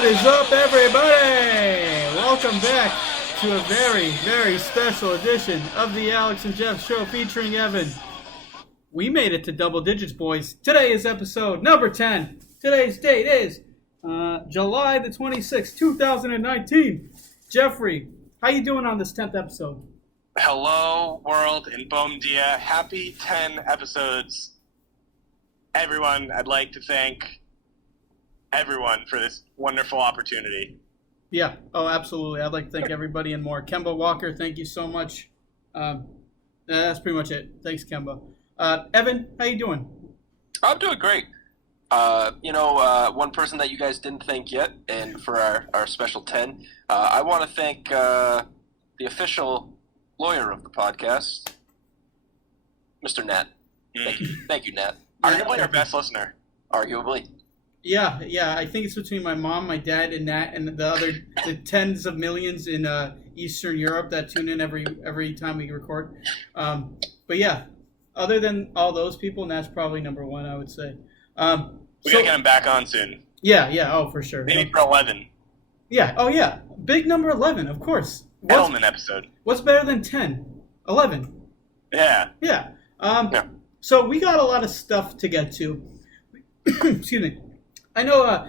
What is up, everybody? Welcome back to a very, very special edition of the Alex and Jeff Show featuring Evan. We made it to double digits, boys. Today is episode number 10. Today's date is July the 26th, 2019. Jeffrey, how you doing on this 10th episode? Hello, world, and bom dia. Happy 10 episodes. Everyone, I'd like to thank everyone for this wonderful opportunity. Yeah, oh, absolutely. I'd like to thank everybody and more. Kemba Walker, thank you so much. That's pretty much it. Thanks, Kemba. Evan, how you doing? I'm doing great. One person that you guys didn't thank yet, and for our special 10, I want to thank the official lawyer of the podcast, Mr. Nat. Thank you, Nat. Arguably our best listener. Arguably. Yeah. I think it's between my mom, my dad, and Nat, and the tens of millions in Eastern Europe that tune in every time we record. But yeah, other than all those people, Nat's probably number one, I would say. We gotta get him back on soon. Yeah. Oh, for sure. Maybe for 11. Yeah. Oh, yeah. Big number 11, of course. Edelman episode. What's better than 10? 11. Yeah. Yeah. So we got a lot of stuff to get to. Excuse me. I know,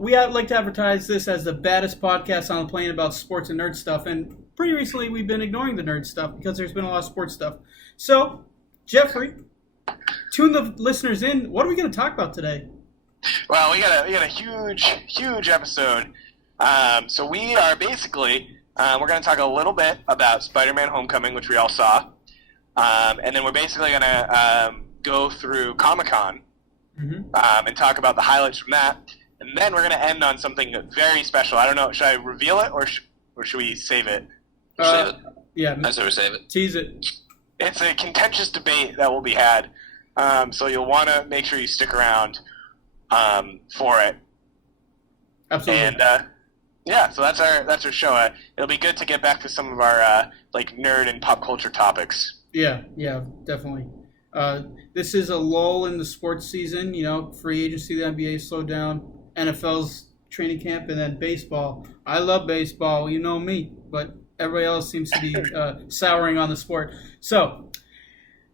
we like to advertise this as the baddest podcast on the planet about sports and nerd stuff, and pretty recently we've been ignoring the nerd stuff because there's been a lot of sports stuff. So, Jeffrey, tune the listeners in. What are we going to talk about today? Well, we got a huge episode. So we are basically we're going to talk a little bit about Spider-Man Homecoming, which we all saw, and then we're basically going to go through Comicon. Mm-hmm. And talk about the highlights from that. And then we're going to end on something very special. I don't know. Should I reveal it or should we save it? Save it. Yeah. I say we save it. Tease it. It's a contentious debate that will be had. So you'll want to make sure you stick around for it. Absolutely. And so that's our show. It'll be good to get back to some of our nerd and pop culture topics. Yeah, definitely. This is a lull in the sports season. Free agency, the NBA slowed down, NFL's training camp, and then baseball. I love baseball, you know me, but everybody else seems to be souring on the sport. So,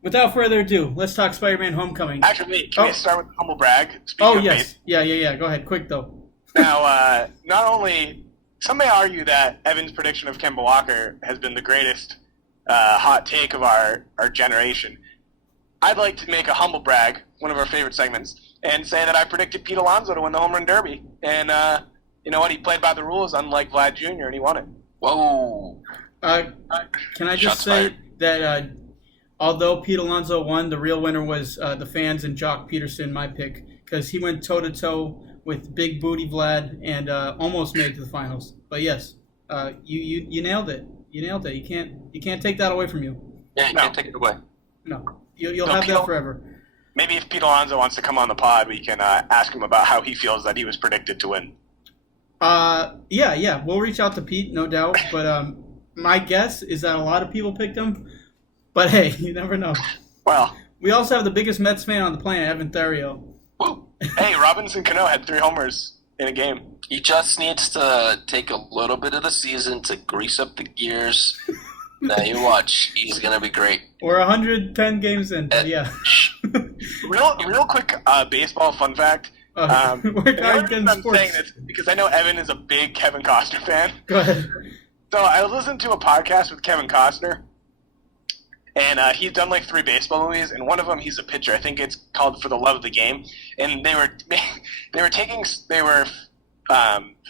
without further ado, let's talk Spider-Man Homecoming. Actually, can we start with the humble brag? Speaking of yes. Yeah. Go ahead, quick though. Now, not only, some may argue that Evan's prediction of Kemba Walker has been the greatest hot take of our generation. I'd like to make a humble brag, one of our favorite segments, and say that I predicted Pete Alonso to win the home run derby. And you know what? He played by the rules, unlike Vlad Jr., and he won it. Whoa. Can I just say that although Pete Alonso won, the real winner was the fans and Jock Peterson, my pick, because he went toe-to-toe with Big Booty Vlad and almost made it to the finals. But yes, you nailed it. You nailed it. You can't take that away from you. Yeah, you can't take it away. No. You'll have that forever. Maybe if Pete Alonso wants to come on the pod, we can ask him about how he feels that he was predicted to win. Yeah. We'll reach out to Pete, no doubt. But my guess is that a lot of people picked him. But hey, you never know. Well, we also have the biggest Mets fan on the planet, Evan Theriot. Woo. Hey, Robinson Cano had 3 homers in a game. He just needs to take a little bit of the season to grease up the gears. Now you watch. He's going to be great. We're 110 games in, but yeah. real quick baseball fun fact. We're I'm saying this because I know Evan is a big Kevin Costner fan. Go ahead. So I listened to a podcast with Kevin Costner, and he's done 3 baseball movies, and one of them he's a pitcher. I think it's called For the Love of the Game, and they were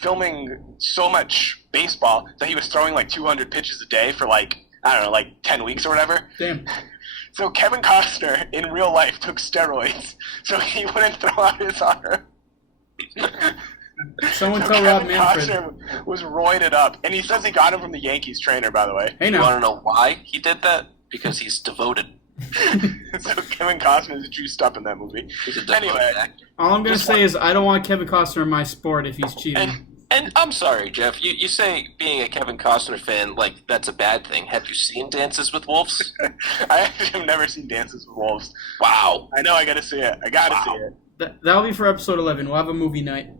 filming so much baseball that he was throwing 200 pitches a day for 10 weeks or whatever. Damn. So Kevin Costner in real life took steroids so he wouldn't throw out his arm. Someone tell Rob Manfred. Costner was roided up, and he says he got him from the Yankees trainer, by the way. Hey, now. You want to know why he did that? Because he's devoted. So Kevin Costner is juiced up in that movie. He's a devoted actor. All I'm going to say is I don't want Kevin Costner in my sport if he's cheating. And I'm sorry, Jeff, you say being a Kevin Costner fan, that's a bad thing. Have you seen Dances with Wolves? I actually have never seen Dances with Wolves. Wow. I know, I gotta see it. See it. That'll be for episode 11. We'll have a movie night.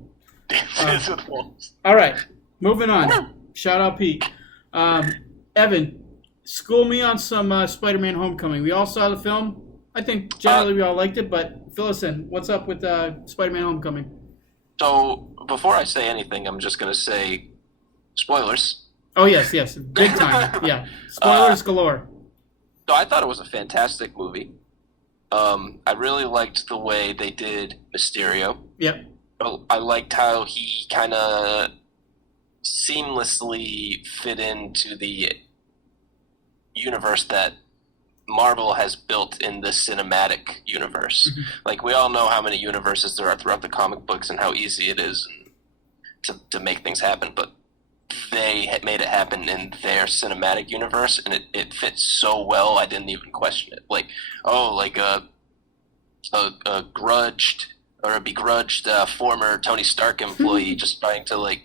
Dances with Wolves. All right, moving on. Shout out Pete. Evan, school me on some Spider-Man Homecoming. We all saw the film. I think generally we all liked it, but fill us in. What's up with Spider-Man Homecoming? So before I say anything, I'm just going to say spoilers. Oh, yes, big time. Yeah, spoilers galore. So I thought it was a fantastic movie. I really liked the way they did Mysterio. Yep. I liked how he kind of seamlessly fit into the universe that Marvel has built in the cinematic universe. Mm-hmm. Like, we all know how many universes there are throughout the comic books and how easy it is to make things happen, but they had made it happen in their cinematic universe, and it fits so well, I didn't even question it. Like, a begrudged former Tony Stark employee just trying to, like,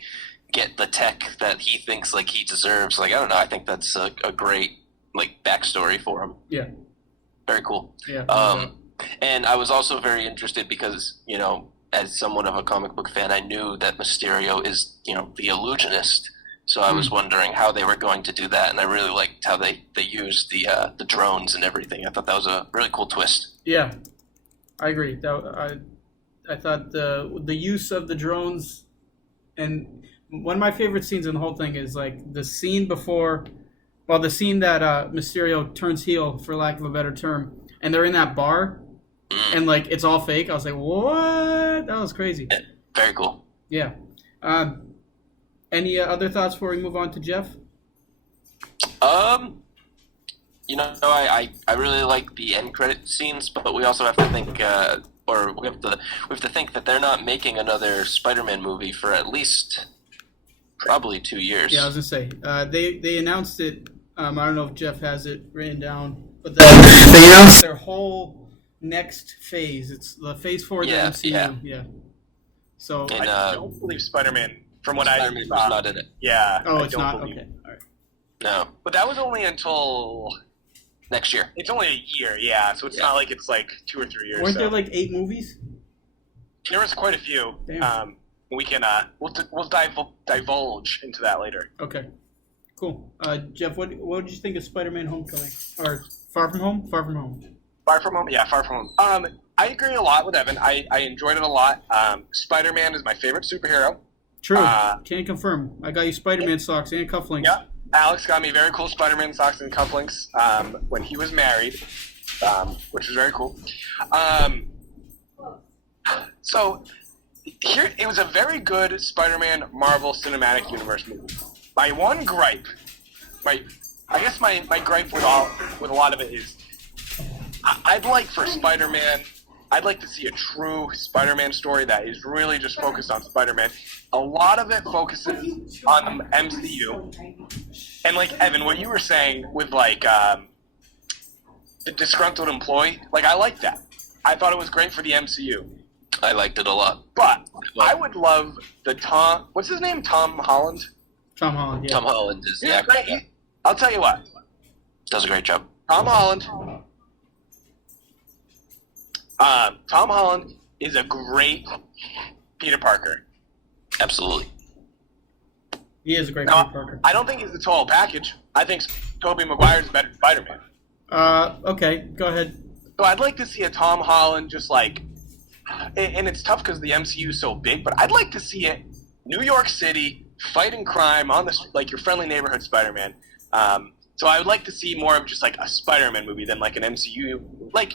get the tech that he thinks, like, he deserves. Like, I don't know, I think that's a great, like, backstory for him. Yeah. Very cool. Yeah. And I was also very interested because, you know, as somewhat of a comic book fan, I knew that Mysterio is, you know, the illusionist. So I was wondering how they were going to do that, and I really liked how they used the drones and everything. I thought that was a really cool twist. Yeah, I agree. I thought the use of the drones, and one of my favorite scenes in the whole thing is like the scene before, well, the scene that Mysterio turns heel, for lack of a better term, and they're in that bar, and like it's all fake. I was like, what? That was crazy. Yeah, very cool. Yeah. Any other thoughts before we move on to Jeff? You know, I really like the end credit scenes, but we also have to think, or we have to think that they're not making another Spider-Man movie for at least probably 2 years. Yeah, I was gonna say they announced it. I don't know if Jeff has it written down, but they announced their whole next phase. It's the phase 4 of the MCU. Yeah. So And, I don't believe Spider-Man, from what Spider-Man I saw, was not in it. Yeah. oh, I it's don't not. believe Okay. All right. No, But that was only until next year. it's only a year, yeah. So it's Yeah. not like it's like 2 or 3 years. Weren't so. there like 8 movies? There was quite a few. Damn. We can we'll divulge into that later. Okay. Cool. Jeff, what did you think of Spider-Man Homecoming or Far From Home? Far From Home. Far From Home, yeah, Far From Home. I agree a lot with Evan. I enjoyed it a lot. Spider-Man is my favorite superhero. True. Can confirm. I got you Spider-Man socks and cufflinks. Yeah, Alex got me very cool Spider-Man socks and cufflinks when he was married, which was very cool. So here, it was a very good Spider-Man Marvel Cinematic Universe movie. My one gripe, my gripe with a lot of it is, I'd like for Spider-Man, I'd like to see a true Spider-Man story that is really just focused on Spider-Man. A lot of it focuses on the MCU. And like, Evan, what you were saying with like the disgruntled employee, like, I like that. I thought it was great for the MCU. I liked it a lot. But I would love what's his name? Tom Holland? Tom Holland, yeah. Tom Holland is the Yeah, actor. great. I'll tell you what. Does a great job. Tom Holland is a great Peter Parker. Absolutely. He is a great Now, Peter Parker. I don't think he's the total package. I think Tobey Maguire's a better Spider-Man. Okay, go ahead. So I'd like to see a Tom Holland just like, and it's tough because the MCU is so big, but I'd like to see it New York City fighting crime on the like your friendly neighborhood Spider-Man. So I would like to see more of just like a Spider-Man movie than like an MCU. Like,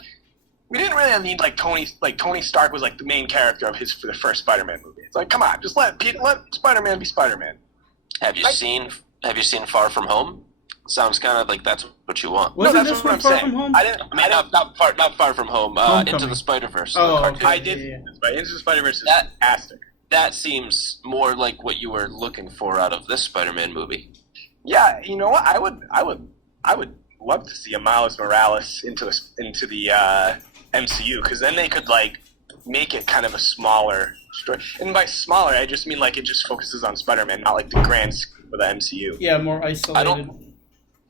we didn't really need like Tony Stark was like the main character for the first Spider-Man movie. It's like, come on, just let Spider-Man be Spider-Man. Have you seen Far From Home? Sounds kind of like that's what you want. Wasn't that's this what one I'm Far saying. From Home? I didn't. Not Far From Home. Homecoming. Into the Spider-Verse. Oh, the cartoon. okay. I did. Yeah. Into the Spider-Verse is That- fantastic. That seems more like what you were looking for out of this Spider-Man movie. Yeah, you know what? I would love to see a Miles Morales into the MCU, because then they could like make it kind of a smaller story. And by smaller, I just mean like it just focuses on Spider-Man, not like the grand scheme of the MCU. Yeah, more isolated.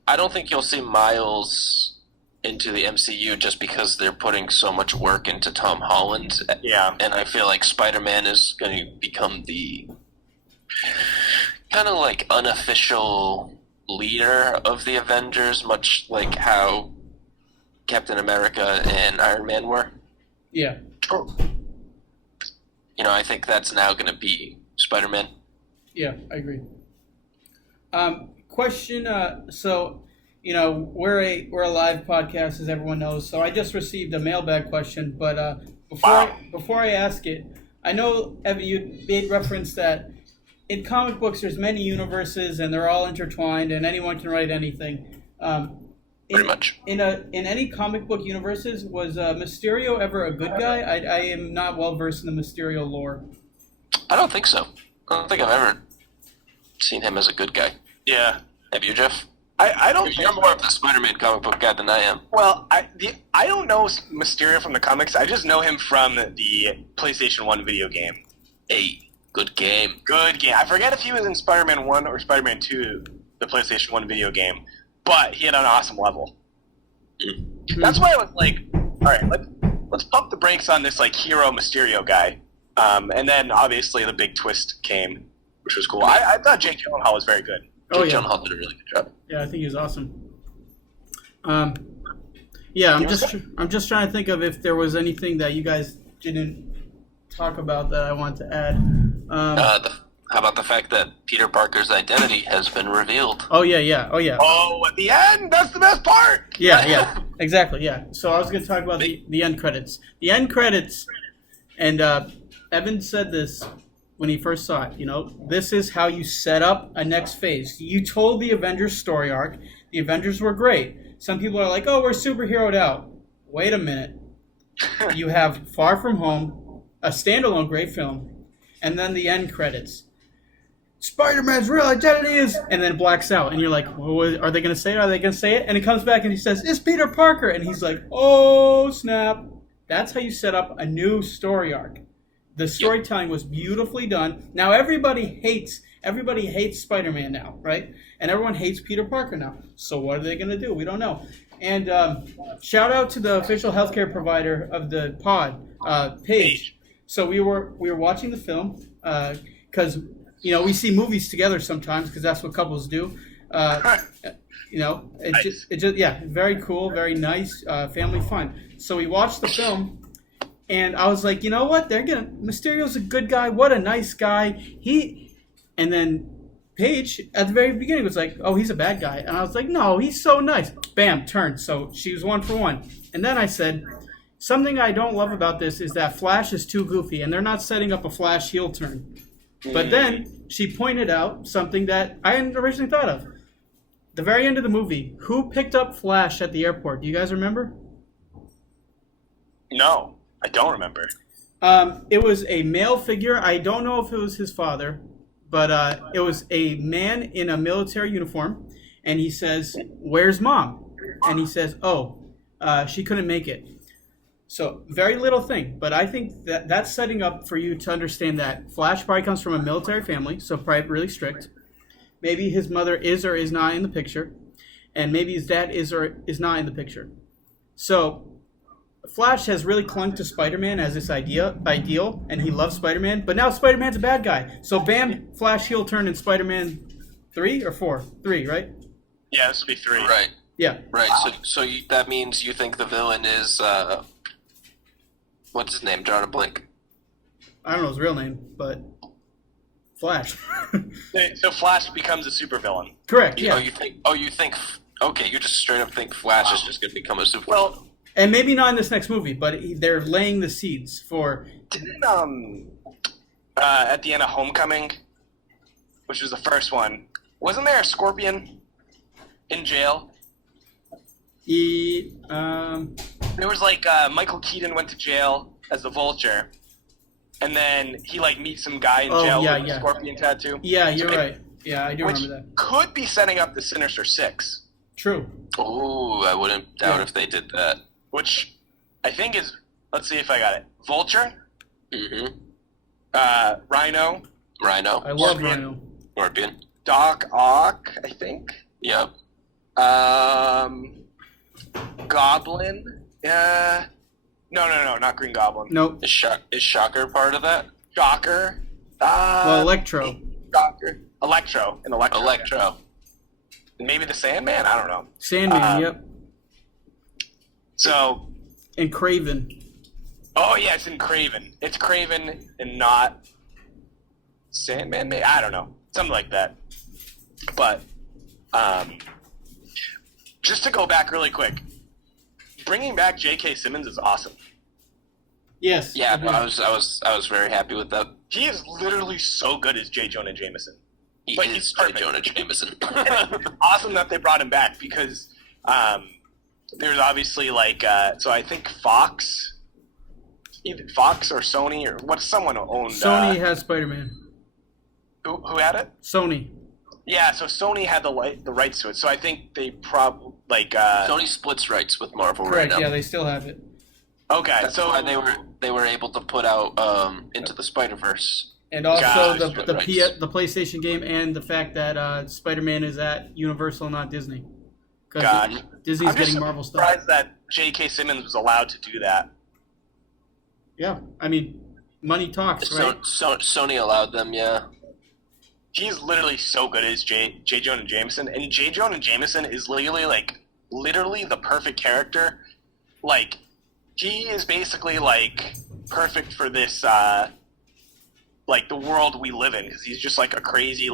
I don't think you'll see Miles into the MCU just because they're putting so much work into Tom Holland. Yeah. And I feel like Spider-Man is going to become the kind of like unofficial leader of the Avengers, much like how Captain America and Iron Man were. Yeah. I think that's now going to be Spider-Man. Yeah, I agree. Question. So, we're a live podcast, as everyone knows. So I just received a mailbag question, but before I ask it, I know, Evan, you made reference that in comic books there's many universes and they're all intertwined, and anyone can write anything. Pretty much. In any comic book universes, was Mysterio ever a good guy? I am not well versed in the Mysterio lore. I don't think so. I don't think I've ever seen him as a good guy. Yeah. Have you, Jeff? I don't. You're more of the Spider-Man comic book guy than I am. Well, I don't know Mysterio from the comics. I just know him from the PlayStation 1 video game. Hey, good game. Good game. I forget if he was in Spider-Man 1 or Spider-Man 2, the PlayStation 1 video game, but he had an awesome level. Mm. That's why I was like, all right, let's pump the brakes on this like hero Mysterio guy. And then obviously the big twist came, which was cool. I thought Jake Gyllenhaal was very good. Oh, Jake yeah. Gyllenhaal did a really good job. Yeah, I think he was awesome. Yeah, I'm just trying to think of if there was anything that you guys didn't talk about that I want to add. How about the fact that Peter Parker's identity has been revealed? Oh yeah. Oh, at the end, that's the best part. Yeah, exactly. Yeah. So I was going to talk about the end credits. The end credits, and Evan said this when he first saw it. This is how you set up a next phase. You told the Avengers story arc. The Avengers were great. Some people are like, "Oh, we're superheroed out." Wait a minute. You have Far From Home, a standalone great film, and then the end credits. Spider-Man's real identity is, and then it blacks out, and you're like, well, are they going to say it? Are they going to say it? And it comes back and he says, it's Peter Parker, and he's like, oh snap. That's how you set up a new story arc. The storytelling was beautifully done. Now everybody hates Spider-Man now, right? And everyone hates Peter Parker now. So what are they going to do? We don't know. And shout out to the official healthcare provider of the pod, Paige. So we were watching the film because we see movies together sometimes because that's what couples do. It just very cool, very nice, family fun. So we watched the film, and I was like, you know what? Mysterio's a good guy. What a nice guy. And then Paige at the very beginning was like, oh, he's a bad guy, and I was like, no, he's so nice. Bam, turn. So she was 1 for 1. And then I said, something I don't love about this is that Flash is too goofy, and they're not setting up a Flash heel turn. But then she pointed out something that I hadn't originally thought of. The very end of the movie, who picked up Flash at the airport? Do you guys remember? No, I don't remember. It was a male figure. I don't know if it was his father, but it was a man in a military uniform, and he says, "Where's Mom?" And he says, "Oh, she couldn't make it." So, very little thing, but I think that's setting up for you to understand that Flash probably comes from a military family, so probably really strict. Maybe his mother is or is not in the picture, and maybe his dad is or is not in the picture. So, Flash has really clung to Spider-Man as this ideal, and he loves Spider-Man, but now Spider-Man's a bad guy. So, bam, Flash heel turn in Spider-Man 3 or 4? 3, right? Yeah, this would be 3. Right. Yeah. Right, that means you think the villain is... what's his name? Drawing a blank. I don't know his real name, but Flash. So Flash becomes a supervillain. Correct. Yeah. You think? Okay, you just straight up think Flash is just going to become a supervillain. Well, and maybe not in this next movie, but they're laying the seeds for. Didn't at the end of Homecoming, which was the first one, wasn't there a Scorpion in jail? There was like Michael Keaton went to jail as the Vulture, and then he meets some guy in jail with a Scorpion tattoo. Yeah, you're right. Yeah, I do remember that. Could be setting up the Sinister Six. True. Oh, I wouldn't doubt if they did that. Which I think is, let's see if I got it. Vulture. Mm-hmm. Rhino. I love Rhino. Scorpion. Doc Ock, I think. Yep. Goblin. No, not Green Goblin. Nope. Is Shocker part of that? Shocker. Well, Electro. Shocker. Electro. Electro. Maybe the Sandman? I don't know. Sandman, yep. So. And Craven. Oh, yeah, it's in Craven. It's Craven and not Sandman, maybe? I don't know. Something like that. But, just to go back really quick, bringing back J.K. Simmons is awesome. Yes. Yeah, no, I was very happy with that. He is literally so good as J. Jonah Jameson. He But is he's J. perfect. Jonah Jameson. It's awesome that they brought him back because there's obviously so I think Fox, either Fox or Sony or what someone owned. Sony has Spider-Man. Who had it? Sony. Yeah, so Sony had the rights to it. So I think they probably Sony splits rights with Marvel Correct, right now. yeah, they still have it. Okay, That's so why they were able to put out Into the Spider-Verse. And also Gotcha. the PlayStation game and the fact that Spider-Man is at Universal, not Disney. Because Gotcha. Disney's I'm just getting Marvel stuff. surprised that J.K. Simmons was allowed to do that. Yeah, I mean, money talks, right? Sony allowed them, yeah. He's literally so good as J. Jonah Jameson, and J. Jonah Jameson is literally the perfect character. Like, he is basically perfect for this the world we live in, because he's just a crazy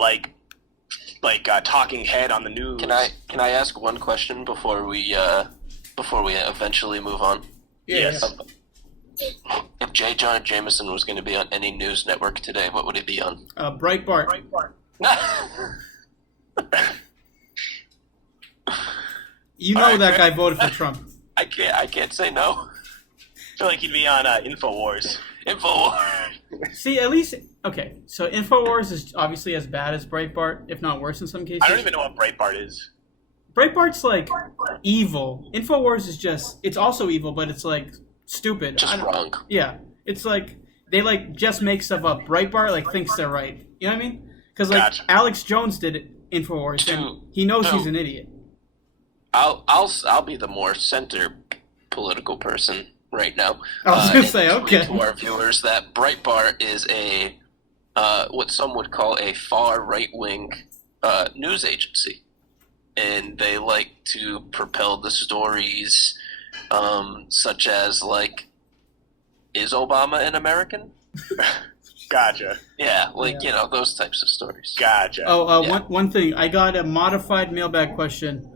talking head on the news. Can I ask one question before we eventually move on? Yes. If J. Jonah Jameson was going to be on any news network today, what would he be on? Breitbart. You know Alright, that guy Greg. voted for Trump. I can't say no. I feel like he'd be on InfoWars. Infowars. See, at least okay. So Infowars is obviously as bad as Breitbart, if not worse in some cases. I don't even know what Breitbart is. Breitbart's evil. Infowars is it's also evil, but it's stupid. Just wrong. Yeah, it's they just make stuff up. Breitbart thinks they're right. You know what I mean? Because Gotcha. Alex Jones did Infowars, and he knows he's an idiot. I'll be the more center political person right now. I was gonna and say, explain okay. to our viewers that Breitbart is a what some would call a far right wing news agency, and they like to propel the stories such as is Obama an American? Gotcha. Yeah, those types of stories. Gotcha. Oh, Yeah. one thing. I got a modified mailbag question.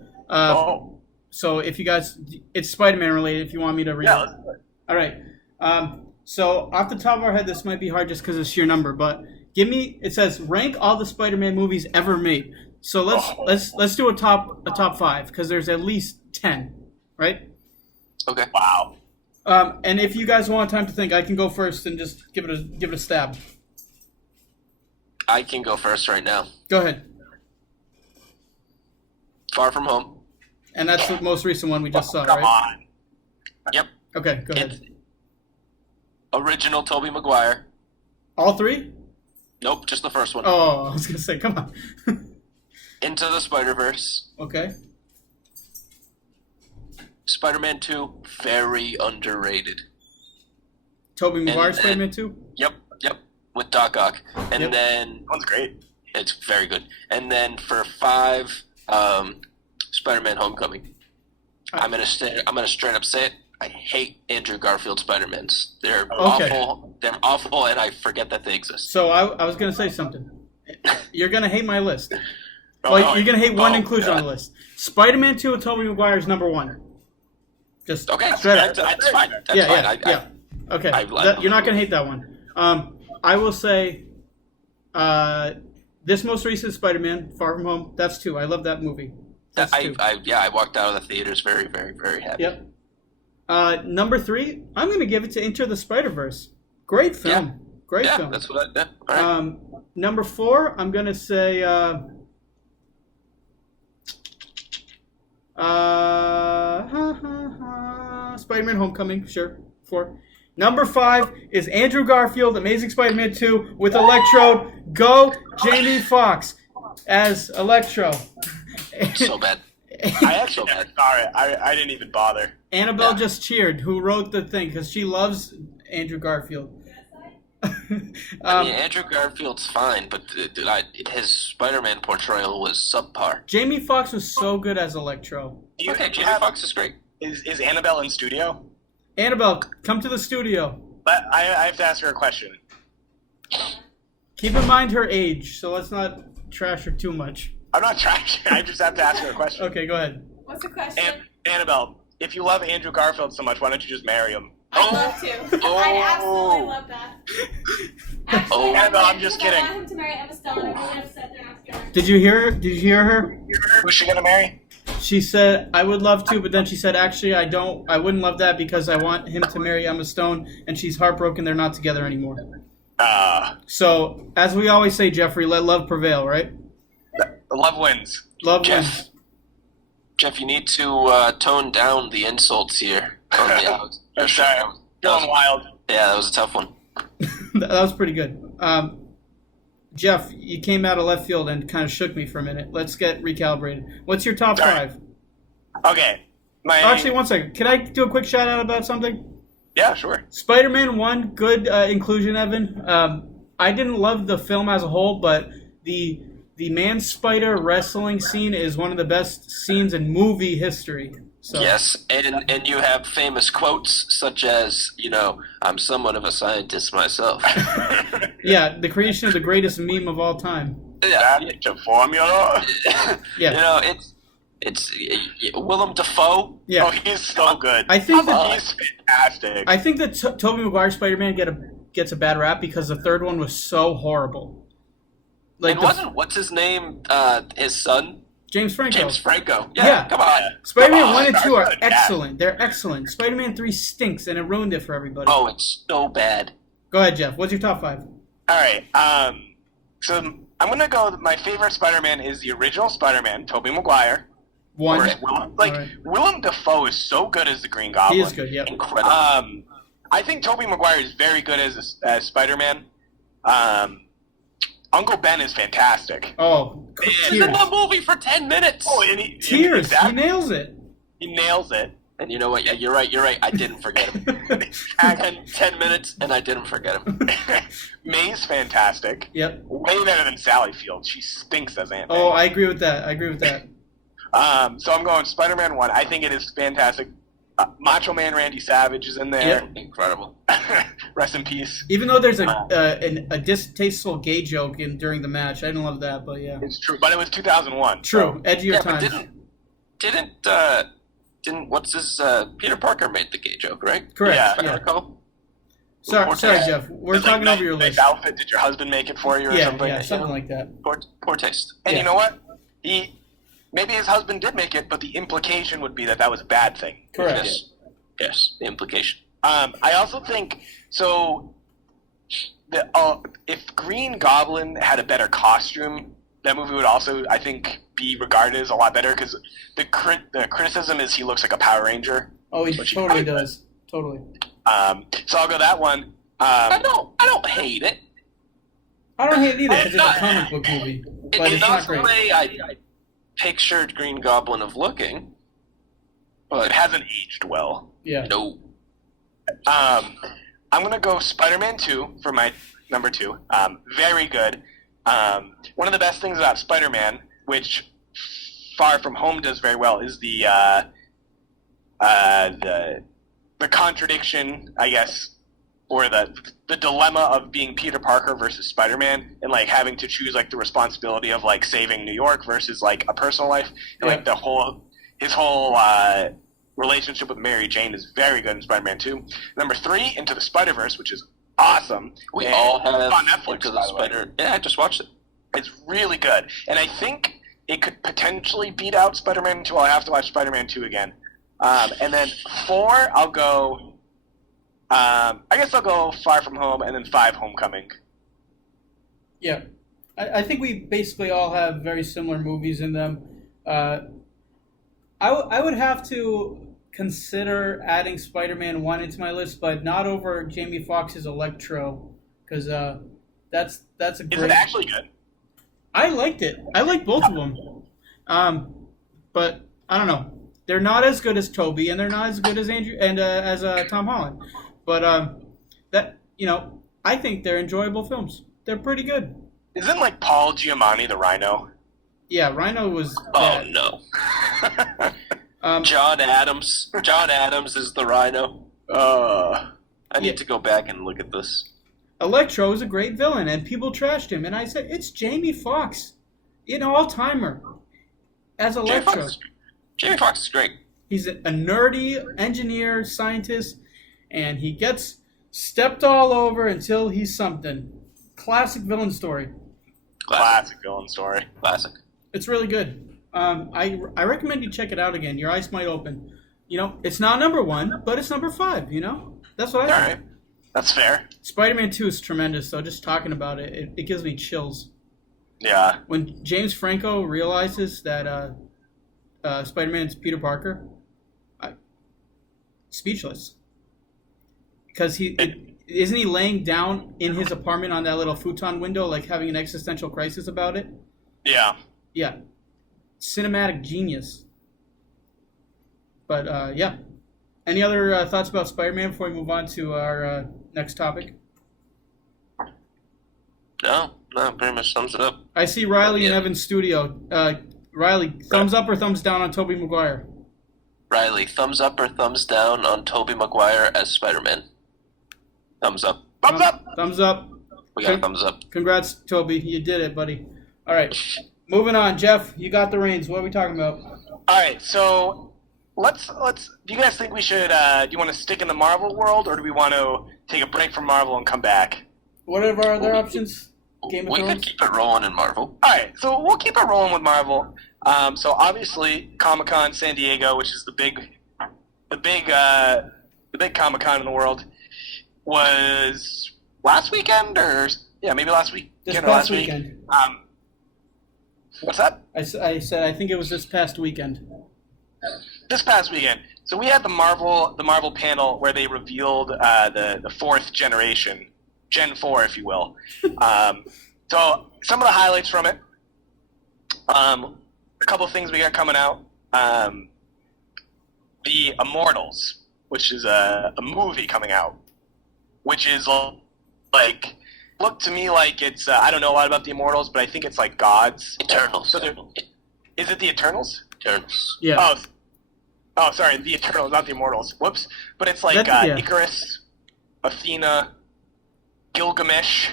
So if you guys, it's Spider-Man related. If you want me to read Yeah, it. let's do it. All right. So off the top of our head, this might be hard just because of sheer number, but it says rank all the Spider-Man movies ever made. So let's do a top 5 because there's at least 10, right? Okay. Wow. And if you guys want time to think, I can go first and just give it a stab. I can go first right now. Go ahead. Far From Home. And that's the most recent one we just saw, Come right? on. Yep. Okay, go ahead. Original Tobey Maguire. All 3? Nope, just the first one. Oh, I was gonna say, come on. Into the Spider-Verse. Okay. Spider-Man 2, very underrated. Tobey Maguire And- Spider-Man 2? Yep, with Doc Ock. And Yep. then, One's great. it's very good. And then for 5, Spider-Man Homecoming. I'm gonna straight up say it. I hate Andrew Garfield Spider-Mans. They're Okay. awful. They're awful, and I forget that they exist. So I was gonna say something. You're gonna hate my list. Oh, Well, no, you're gonna hate one oh, inclusion on the God. list. Spider-Man 2 with Tobey Maguire is number 1. Just Okay, straight up. that's fine. That's yeah, fine. yeah. Okay, I- you're not gonna hate that one. I will say, this most recent Spider-Man, Far From Home, that's 2. I love that movie. That's 2. I walked out of the theaters very, very, very happy. Yep. Number 3, I'm gonna give it to Into the Spider-Verse. Great film. Great Yeah, film. that's what I. Yeah, all right. Number 4, I'm gonna say Spider-Man Homecoming, sure. 4. Number 5 is Andrew Garfield, Amazing Spider-Man 2 with Electrode. Go Jamie Foxx as Electro. So bad. I actually never saw it. I didn't even bother. Annabelle just cheered, who wrote the thing, because she loves Andrew Garfield. I mean, Andrew Garfield's fine, but his Spider-Man portrayal was subpar. Jamie Foxx was so good as Electro. Okay, Jamie Foxx is great. Is Annabelle in studio? Annabelle, come to the studio. But I have to ask her a question. Keep in mind her age, so let's not trash her too much. I'm not trashing. I just have to ask her a question. Okay, go ahead. What's the question? Annabelle, if you love Andrew Garfield so much, why don't you just marry him? I'd love to. I'd absolutely love that. Actually, Annabelle, I'm just kidding. I want him to marry Emma Stone. I'm really upset they're not together. Did you hear her? Who's she gonna marry? She said, I would love to, but then she said, actually, I wouldn't love that because I want him to marry Emma Stone, and she's heartbroken they're not together anymore. So, as we always say, Jeffrey, let love prevail, right? Love wins. Love Jeff, wins. Jeff, you need to tone down the insults here. I'm sorry. I'm going wild. Yeah, that was a tough one. That was pretty good. Jeff, you came out of left field and kind of shook me for a minute. Let's get recalibrated. What's your top five? Okay. Actually, one second. Can I do a quick shout out about something? Yeah, sure. Spider-Man 1, good inclusion, Evan. I didn't love the film as a whole, but the man-spider wrestling scene is one of the best scenes in movie history. So. Yes, and you have famous quotes such as, I'm somewhat of a scientist myself. Yeah, the creation of the greatest meme of all time. Yeah, that's a formula. Yeah. It's Willem Dafoe. Yeah. Oh, he's so good. I think he's fantastic. I think that Tobey Maguire's Spider-Man gets a bad rap because the third one was so horrible. Like what's his name? His son. James Franco. Yeah, come on. Spider-Man 1 and 2 are excellent. They're excellent. Spider-Man 3 stinks, and it ruined it for everybody. Oh, it's so bad. Go ahead, Jeff. What's your top five? All right. So I'm going to go, my favorite Spider-Man is the original Spider-Man, Tobey Maguire. One. Willem Dafoe is so good as the Green Goblin. He is good, yep. Incredible. I think Tobey Maguire is very good as Spider-Man. Uncle Ben is fantastic. Oh, he's in the movie for 10 minutes. Oh, tears. Exactly. He nails it. He nails it. And you know what? Yeah, you're right. I didn't forget him. 10 minutes, and I didn't forget him. May's fantastic. Yep. Way better than Sally Field. She stinks as Aunt May. Oh, I agree with that. So I'm going Spider-Man 1. I think it is fantastic. Macho Man Randy Savage is in there. Yep. Incredible. Rest in peace. Even though there's a distasteful gay joke during the match, I didn't love that, but yeah. It's true, but it was 2001. True, so. edge of your time. Didn't what's his Peter Parker made the gay joke, right? Correct. Yeah. If I recall. Sorry, Jeff. We're talking over your list. Outfit. Did your husband make it for you or something? Yeah, something like that. Poor taste. And you know what? Maybe his husband did make it, but the implication would be that was a bad thing. Correct. Yes, the implication. I also think so. If Green Goblin had a better costume, that movie would also, I think, be regarded as a lot better because the criticism is he looks like a Power Ranger. Oh, he totally does. Totally. So I'll go that one. I don't hate it. I don't hate it either because it's a comic book movie, but it's not great. The way I pictured Green Goblin of looking, but it hasn't aged well. Yeah. No. I'm gonna go Spider-Man 2 for my number 2. Very good. One of the best things about Spider-Man, which Far From Home does very well, is the contradiction, I guess, or the dilemma of being Peter Parker versus Spider-Man, and like having to choose like the responsibility of like saving New York versus like a personal life, and like his whole relationship with Mary Jane is very good in Spider-Man 2. Number 3, Into the Spider-Verse, which is awesome. We all have on Netflix, Into the Spider. Yeah, I just watched it. It's really good, and I think it could potentially beat out Spider-Man 2. I'll have to watch Spider-Man 2 again. And then 4, I'll go. I guess I'll go Far From Home, and then 5, Homecoming. Yeah, I think we basically all have very similar movies in them. I would have to consider adding Spider-Man 1 into my list, but not over Jamie Foxx's Electro, because that's a great... Is it actually good? I liked it. I like both of them. But I don't know. They're not as good as Toby, and they're not as good as Andrew and as Tom Holland. But that I think they're enjoyable films. They're pretty good. Isn't like Paul Giamatti the Rhino? Yeah, Rhino was. Oh no. John Adams. John Adams is the Rhino. I need to go back and look at this. Electro is a great villain, and people trashed him. And I said, it's Jamie Foxx, an all-timer as Electro. Jamie Foxx is great. He's a nerdy engineer, scientist, and he gets stepped all over until he's something. Classic villain story. Classic villain story. Classic. It's really good. I recommend you check it out again. Your eyes might open. It's not number 1, but it's number 5. That's what I think. All right. That's fair. Spider-Man 2 is tremendous, though. Just talking about it, it gives me chills. Yeah. When James Franco realizes that Spider-Man's Peter Parker, speechless. Because isn't he laying down in his apartment on that little futon window, like having an existential crisis about it? Yeah. Yeah. Cinematic genius. But, yeah. Any other thoughts about Spider-Man before we move on to our next topic? No, pretty much sums it up. I see Riley in Evan's studio. Riley, thumbs up or thumbs down on Tobey Maguire? Riley, thumbs up or thumbs down on Tobey Maguire as Spider-Man? Thumbs up. Thumbs up! Thumbs up. We got a thumbs up. Congrats, Toby. You did it, buddy. All right. Moving on. Jeff, you got the reins. What are we talking about? All right, so let's. Do you guys think we should? Do you want to stick in the Marvel world, or do we want to take a break from Marvel and come back? What are our other options? Game of We Thrones? could keep it rolling in Marvel. All right, so we'll keep it rolling with Marvel. So obviously, Comicon San Diego, which is the big Comic-Con in the world, was last weekend, or maybe last week. This or past last weekend. Week. What's that? I said I think it was this past weekend. This past weekend. So we had the Marvel panel where they revealed the fourth generation, Gen 4, if you will. So some of the highlights from it. A couple of things we got coming out. The Immortals, which is a movie coming out, which is like looked to me like it's I don't know a lot about the Immortals, but I think it's like gods. Eternals. So is it the Eternals? Eternals. Yeah. Oh, sorry, the Eternals, not the Immortals. Whoops. But it's like Icarus, Athena, Gilgamesh,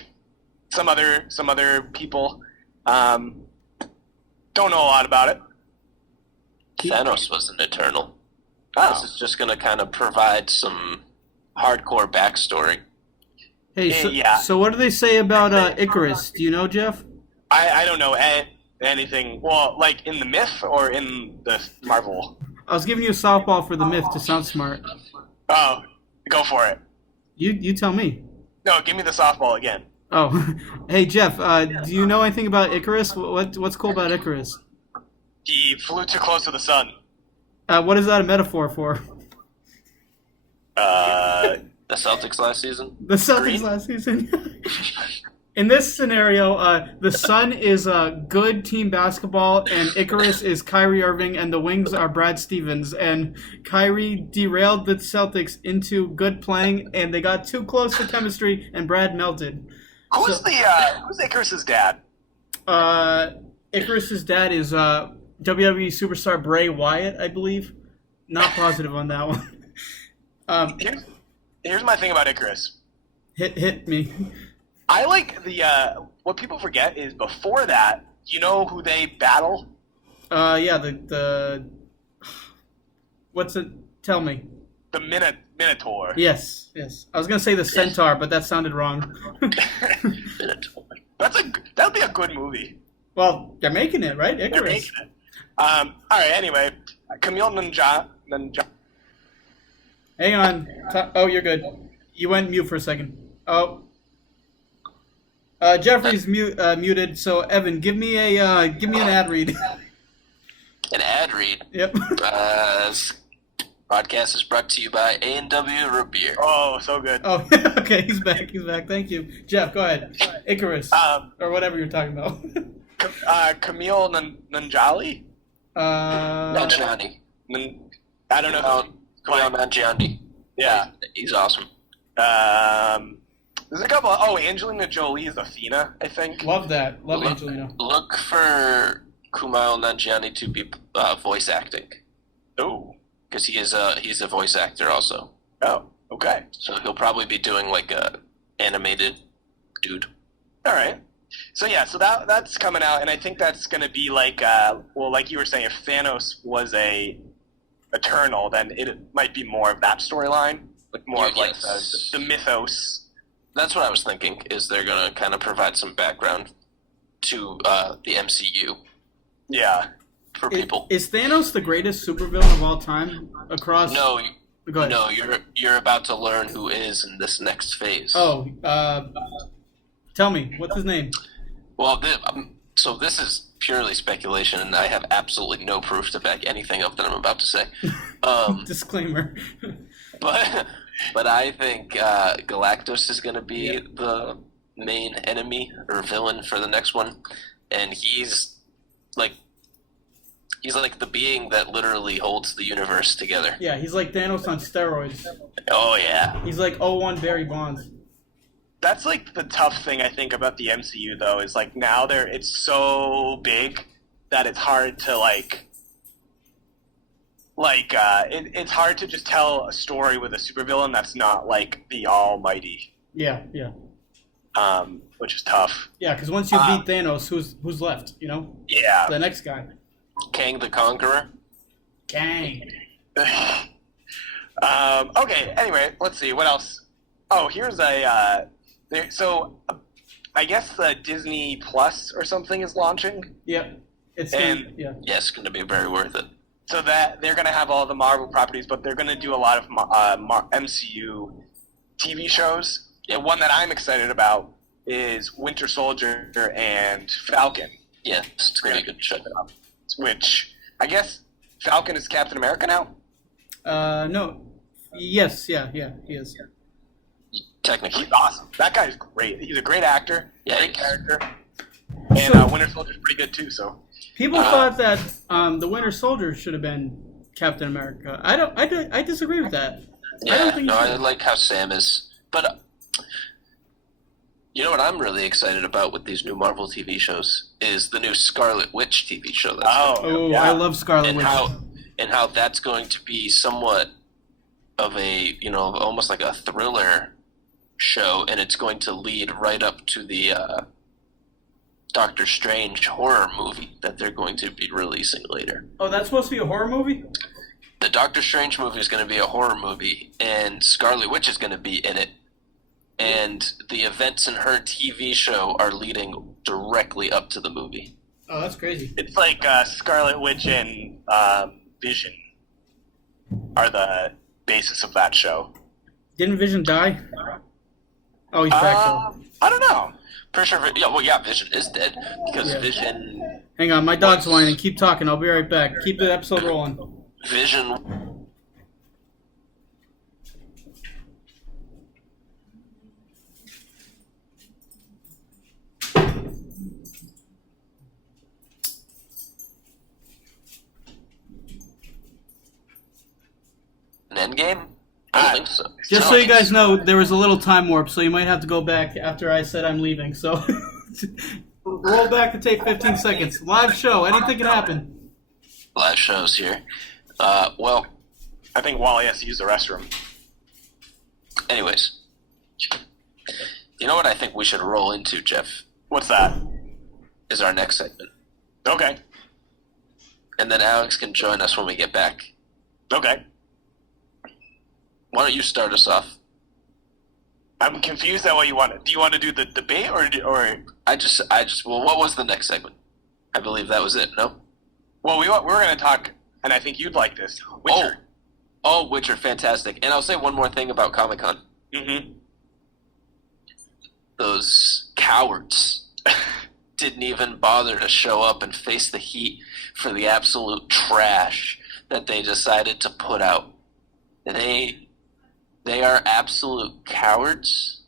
some other people. Don't know a lot about it. Thanos was an Eternal. Oh. This is just going to kind of provide some hardcore backstory. Hey, yeah. So what do they say about Icarus? Do you know, Jeff? I don't know anything. Well, like in the myth or in the Marvel? I was giving you a softball for the myth to sound smart. Oh, go for it. You tell me. No, give me the softball again. Oh, hey Jeff, do you know anything about Icarus? What's cool about Icarus? He flew too close to the sun. What is that a metaphor for? The Celtics last season? The Celtics Green? last season. In this scenario, the Sun is good team basketball, and Icarus is Kyrie Irving, and the wings are Brad Stevens. And Kyrie derailed the Celtics into good playing, and they got too close to chemistry, and Brad melted. Who's Icarus's dad? Icarus's dad is WWE superstar Bray Wyatt, I believe. Not positive on that one. Here's my thing about Icarus. Hit me. I like the what people forget is before that, you know who they battle? Yeah, the what's it? Tell me. The Minotaur. Yes. I was gonna say the Centaur, but that sounded wrong. Minotaur. That'd be a good movie. Well, they're making it, right? Icarus. They're making it. All right. Anyway, Camille Ninja. Hang on. Oh, you're good. You went mute for a second. Oh. Jeffrey's muted. So Evan, give me an ad read. An ad read. Yep. This podcast is brought to you by A&W Root Beer. Oh, so good. Oh, okay. He's back. Thank you, Jeff. Go ahead. Icarus or whatever you're talking about. Camille Nanjali. Nanjiani. I don't know. Kumail Nanjiani. Yeah. He's awesome. There's a couple. Angelina Jolie's Athena, I think. Love that. Love Angelina. Look for Kumail Nanjiani to be voice acting. Oh. Because he's a voice actor also. Oh, okay. So he'll probably be doing like a animated dude. All right. So that's coming out, and I think that's going to be like, like you were saying, if Thanos was a Eternal, then it might be more of that storyline, like more of like the mythos. That's what I was thinking. Is they're going to kind of provide some background to the MCU. Yeah. For people. Is Thanos the greatest supervillain of all time across? No. Go ahead. No, you're about to learn who is in this next phase. Oh, tell me, what's his name? Well, so this is purely speculation, and I have absolutely no proof to back anything up that I'm about to say. Disclaimer. But I think Galactus is going to be the main enemy or villain for the next one, and he's like the being that literally holds the universe together. Yeah, he's like Thanos on steroids. Oh yeah. He's like 01 Barry Bonds. That's like the tough thing I think about the MCU though, is like now it's so big that it's hard to it's hard to just tell a story with a supervillain that's not like the Almighty. Yeah. Which is tough. Yeah, because once you beat Thanos, who's left? You know? Yeah. The next guy. Kang the Conqueror. Kang. Okay. Anyway, let's see what else. Oh, here's I guess the Disney Plus or something is launching. Yep. It's going to be very worth it. So that they're going to have all the Marvel properties, but they're going to do a lot of MCU TV shows. And one that I'm excited about is Winter Soldier and Falcon. Yeah, it's going to be a good show. Which I guess Falcon is Captain America now. No. Yes. Yeah. He is. Technically, he's awesome. That guy's great. He's a great actor. Yeah, great character. And Winter Soldier's pretty good too. So people thought that the Winter Soldier should have been Captain America. I disagree with that. Yeah, I like how Sam is, but you know what I'm really excited about with these new Marvel TV shows is the new Scarlet Witch TV show. That's I love Scarlet Witch. And how that's going to be somewhat of a, almost like a thriller show, and it's going to lead right up to the Doctor Strange horror movie that they're going to be releasing later. Oh, that's supposed to be a horror movie? The Doctor Strange movie is going to be a horror movie, and Scarlet Witch is going to be in it. And the events in her TV show are leading directly up to the movie. Oh, that's crazy. It's like Scarlet Witch and Vision are the basis of that show. Didn't Vision die? Oh, he's back though. I don't know. Pretty sure. Vision is dead because Vision. Hang on, my dog's whining. Keep talking. I'll be right back. Keep the episode rolling. Vision. An Endgame? I don't think so. Just so you guys know, there was a little time warp, so you might have to go back after I said I'm leaving. So roll back the tape 15 seconds. Live show. Anything can happen. Live shows here. Well, I think Wally has to use the restroom. Anyways, you know what I think we should roll into, Jeff? What's that? Is our next segment. Okay. And then Alex can join us when we get back. Okay. Why don't you start us off? I'm confused at what you want. Do you want to do the debate or? Well, what was the next segment? I believe that was it. No. Well, we're going to talk, and I think you'd like this. Witcher. Oh, Witcher, fantastic! And I'll say one more thing about Comicon. Mm-hmm. Those cowards didn't even bother to show up and face the heat for the absolute trash that they decided to put out. They are absolute cowards,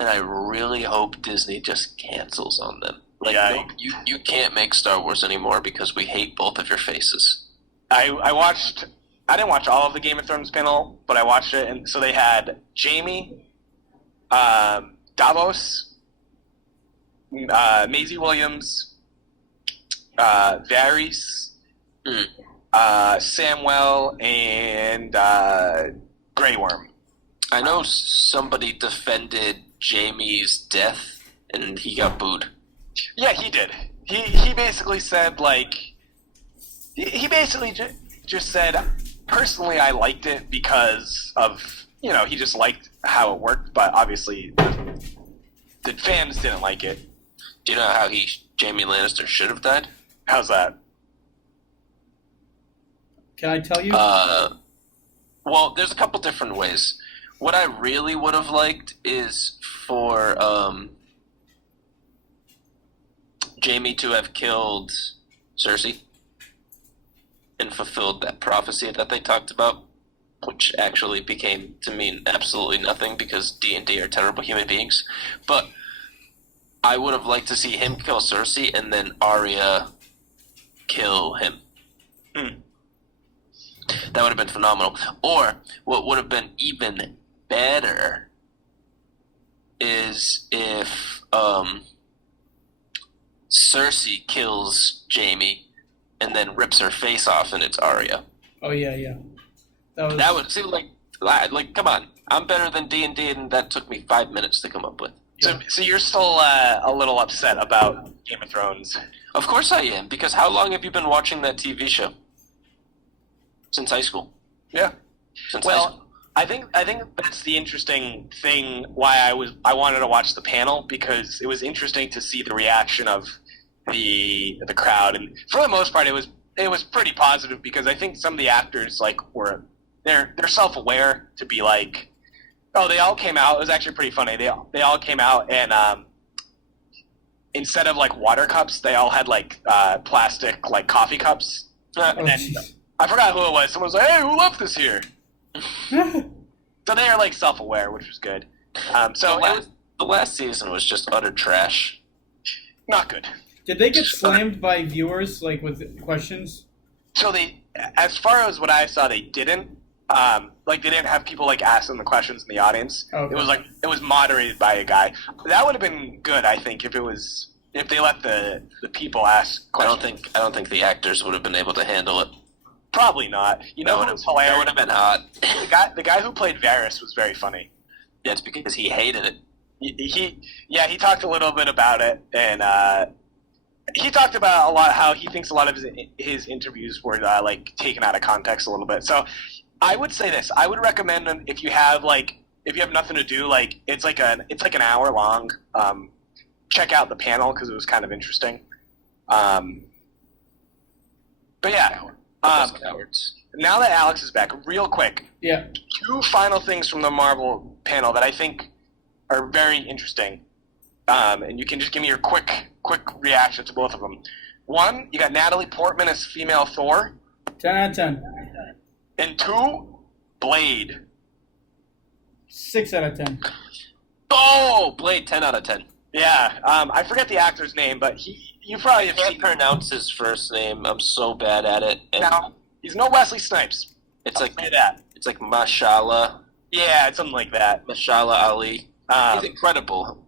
and I really hope Disney just cancels on them. Like, Yeah, no, you can't make Star Wars anymore because we hate both of your faces. I didn't watch all of the Game of Thrones panel, but I watched it, and so they had Jamie, Davos, Maisie Williams, Varys, Samwell, and Grey Worm. I know somebody defended Jamie's death, and he got booed. Yeah, he did. He basically said, like, he basically just said, personally, I liked it because of, he just liked how it worked, but obviously the fans didn't like it. Do you know how Jamie Lannister should have died? How's that? Can I tell you? Well, there's a couple different ways. What I really would have liked is for Jamie to have killed Cersei and fulfilled that prophecy that they talked about, which actually became to mean absolutely nothing because D&D are terrible human beings. But I would have liked to see him kill Cersei and then Arya kill him. That would have been phenomenal. Or what would have been even better is if Cersei kills Jamie and then rips her face off and it's Arya. Oh yeah. That would seem like come on. I'm better than D&D and that took me 5 minutes to come up with. So you're still a little upset about Game of Thrones? Of course I am, because how long have you been watching that TV show? Since high school. Yeah. Since high school. I think that's the interesting thing. Why I wanted to watch the panel, because it was interesting to see the reaction of the crowd, and for the most part, it was pretty positive, because I think some of the actors they're self-aware to be like, oh, they all came out. It was actually pretty funny. They all came out, and instead of like water cups, they all had like plastic like coffee cups. And then I forgot who it was. Someone was like, "Hey, who left this here?" So they are like self-aware, which was good. The last season was just utter trash. Not good. Did they get slammed by viewers, like with questions? So as far as what I saw, they didn't. They didn't have people like asking the questions in the audience. Okay. It was moderated by a guy. That would have been good, I think, if they let the people ask questions. I don't think the actors would have been able to handle it. Probably not. You know what was hilarious? That would have been hot. The guy who played Varys was very funny. Yeah, it's because he hated it. He talked a little bit about it, and he talked about a lot how he thinks a lot of his interviews were like taken out of context a little bit. So I would say this: I would recommend if you have nothing to do, like it's like an hour long. Check out the panel because it was kind of interesting. But yeah. Now that Alex is back, real quick. Yeah. 2 final things from the Marvel panel that I think are very interesting. And you can just give me your quick reaction to both of them. 1, you got Natalie Portman as female Thor. 10 out of 10. And 2, Blade. 6 out of 10. Oh, Blade, 10 out of 10. Yeah. I forget the actor's name, but you probably have Can't seen pronounce his first name. I'm so bad at it. And now. He's no Wesley Snipes. It's I'll like say that. It's like Mashallah. Yeah, it's something like that. Mashallah Ali. He's incredible.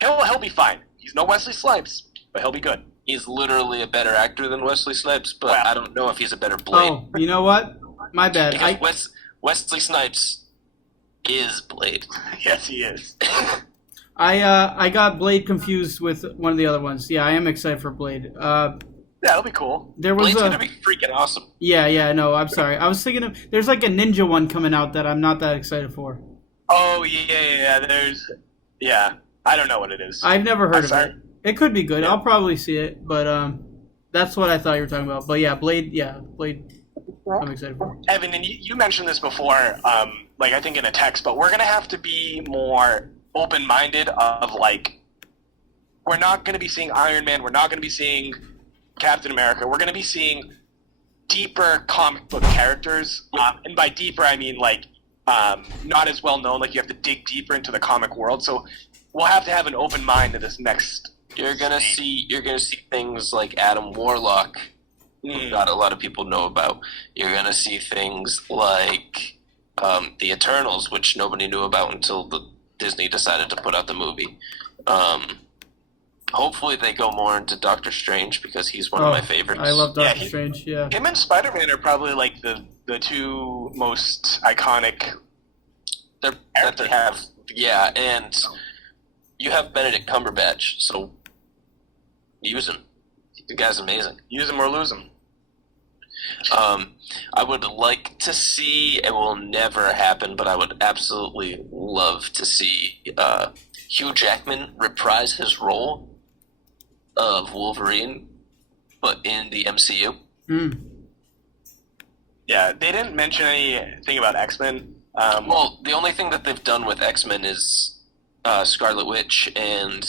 He'll be fine. He's no Wesley Snipes, but he'll be good. He's literally a better actor than Wesley Snipes, but Wow. I don't know if he's a better Blade. Oh, you know what? My bad. Because Wesley Snipes is Blade. Yes, he is. I got Blade confused with one of the other ones. Yeah, I am excited for Blade. Yeah, it'll be cool. There was Blade's gonna be freaking awesome. Yeah, no, I'm sorry. I was thinking of there's like a ninja one coming out that I'm not that excited for. Oh yeah. Yeah. I don't know what it is. I've never heard I'm of sorry. it. It could be good. Yeah. I'll probably see it, but that's what I thought you were talking about. But yeah, Blade. I'm excited for. Evan, and you mentioned this before, I think in a text, but we're gonna have to be more open-minded. Of like, we're not gonna be seeing Iron Man. We're not gonna be seeing Captain America. We're gonna be seeing deeper comic book characters, and by deeper I mean like not as well known. Like you have to dig deeper into the comic world. So we'll have to have an open mind to this next You're gonna see things like Adam Warlock, who not a lot of people know about. You're gonna see things like the Eternals, which nobody knew about until Disney decided to put out the movie. Hopefully they go more into Doctor Strange because he's one of my favorites. I love Doctor Strange, yeah. Him and Spider-Man are probably like the two most iconic that they have. Yeah, and you have Benedict Cumberbatch, so use him. The guy's amazing. Use him or lose him. I would like to see, it will never happen, but I would absolutely love to see Hugh Jackman reprise his role of Wolverine, but in the MCU. Yeah, they didn't mention anything about X-Men. Well, the only thing that they've done with X-Men is Scarlet Witch and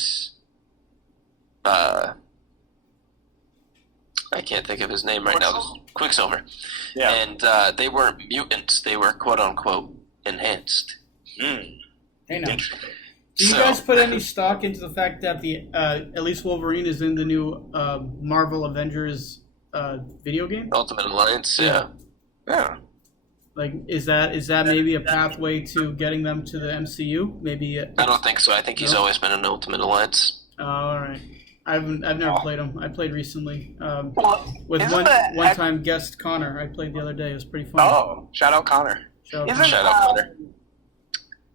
I can't think of his name right now. Quicksilver. Yeah. And they weren't mutants; they were "quote unquote" enhanced. Hey now. Do you guys put any stock into the fact that the at least Wolverine is in the new Marvel Avengers video game? Ultimate Alliance, yeah. Like, is that maybe a pathway to getting them to the MCU? Maybe. I don't think so. I think he's always been in Ultimate Alliance. Oh, all right. I've never played them. I played recently with Isn't one time guest Connor. I played the other day. It was pretty fun. Oh, shout out Connor. Shout out Connor.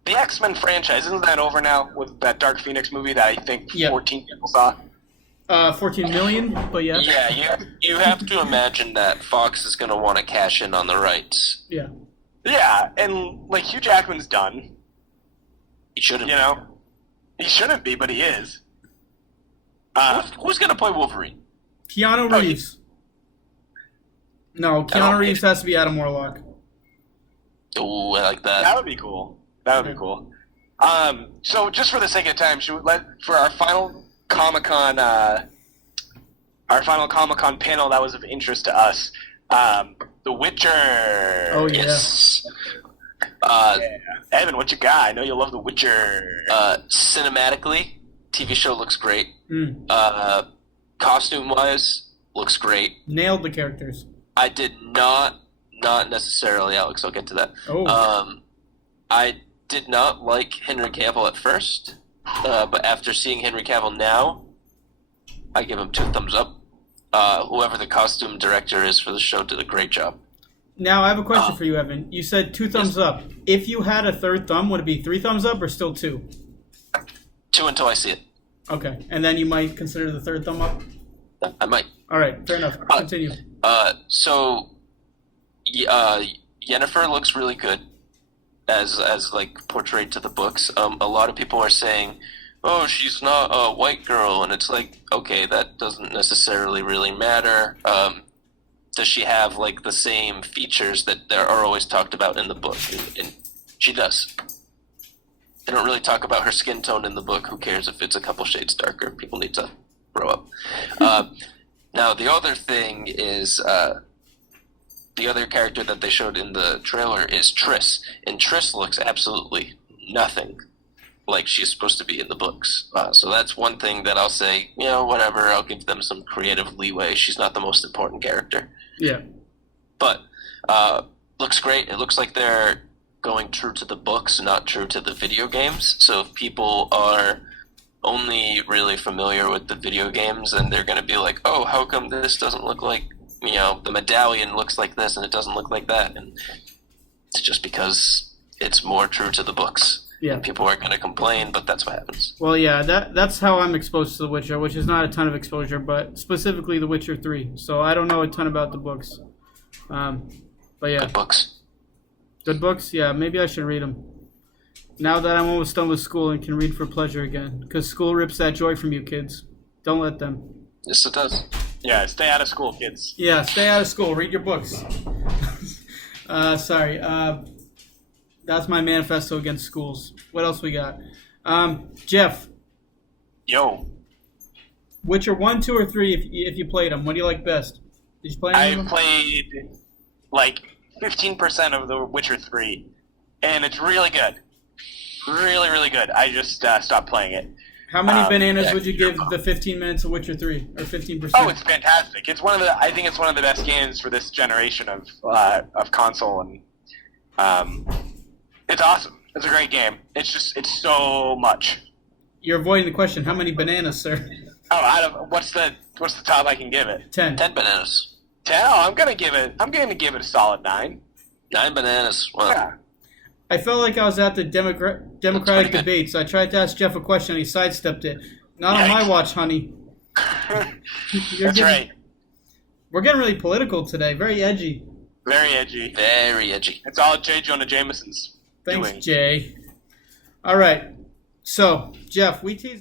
The X-Men franchise, isn't that over now with that Dark Phoenix movie that I think 14 people saw? 14 million, but yeah. Yeah, you have to imagine that Fox is going to want to cash in on the rights. Yeah. Yeah, and like Hugh Jackman's done. He shouldn't. You know, he shouldn't be, but he is. Who's going to play Wolverine? Keanu Reeves. No, Keanu Reeves has to be Adam Warlock. Oh, I like that. That would be cool. That would be cool. So just for the sake of time, should we for our final Comicon panel that was of interest to us, The Witcher. Oh yeah. Yes. Evan, what you got? I know you love The Witcher. Cinematically, TV show looks great. Costume-wise, looks great. Nailed the characters. I did not necessarily, Alex, I'll get to that. Oh. I did not like Henry Cavill at first, but after seeing Henry Cavill now, I give him 2 thumbs up. Whoever the costume director is for the show did a great job. Now, I have a question for you, Evan. You said 2 thumbs up. If you had a third thumb, would it be 3 thumbs up or still 2? 2 until I see it. Okay, and then you might consider the third thumb up? I might. All right, fair enough. Continue. So, Yennefer looks really good as like portrayed to the books. A lot of people are saying, "Oh, she's not a white girl," and it's like, okay, that doesn't necessarily really matter. Does she have like the same features that are always talked about in the book? And she does. They don't really talk about her skin tone in the book. Who cares if it's a couple shades darker? People need to grow up. Now, the other thing is the other character that they showed in the trailer is Triss. And Triss looks absolutely nothing like she's supposed to be in the books. So that's one thing that I'll say, whatever, I'll give them some creative leeway. She's not the most important character. Yeah. But looks great. It looks like they're going true to the books, not true to the video games. So if people are only really familiar with the video games, then they're going to be like, oh, how come this doesn't look like, the medallion looks like this and it doesn't look like that? And it's just because it's more true to the books. Yeah. And people are going to complain, but that's what happens. Well, yeah, that's how I'm exposed to The Witcher, which is not a ton of exposure, but specifically The Witcher 3. So I don't know a ton about the books. But yeah. Good books. Good books? Yeah, maybe I should read them. Now that I'm almost done with school and can read for pleasure again. Because school rips that joy from you, kids. Don't let them. Yes, it does. Yeah, stay out of school, kids. Yeah, stay out of school. Read your books. Sorry. That's my manifesto against schools. What else we got? Jeff. Yo. Witcher 1, 2, or 3 if you played them. What do you like best? Did you play any of them? I played like 15% of The Witcher 3, and it's really good. Really, really good. I just stopped playing it. How many bananas yeah, would you you're give wrong. the 15 minutes of Witcher 3 or 15%? Oh, it's fantastic. I think it's one of the best games for this generation of console, and it's awesome. It's a great game. It's so much. You're avoiding the question. How many bananas, sir? Oh, what's the top I can give it? 10. 10 bananas. 10. Oh, I'm gonna give it a solid 9. 9 bananas. Well, Yeah. I felt like I was at the Democratic debate, so I tried to ask Jeff a question and he sidestepped it. Not on my watch, honey. That's right. We're getting really political today. Very edgy. Very edgy. very edgy. It's all J. Jonah Jameson's Thanks, doing. Jay. All right. So, Jeff, we teased...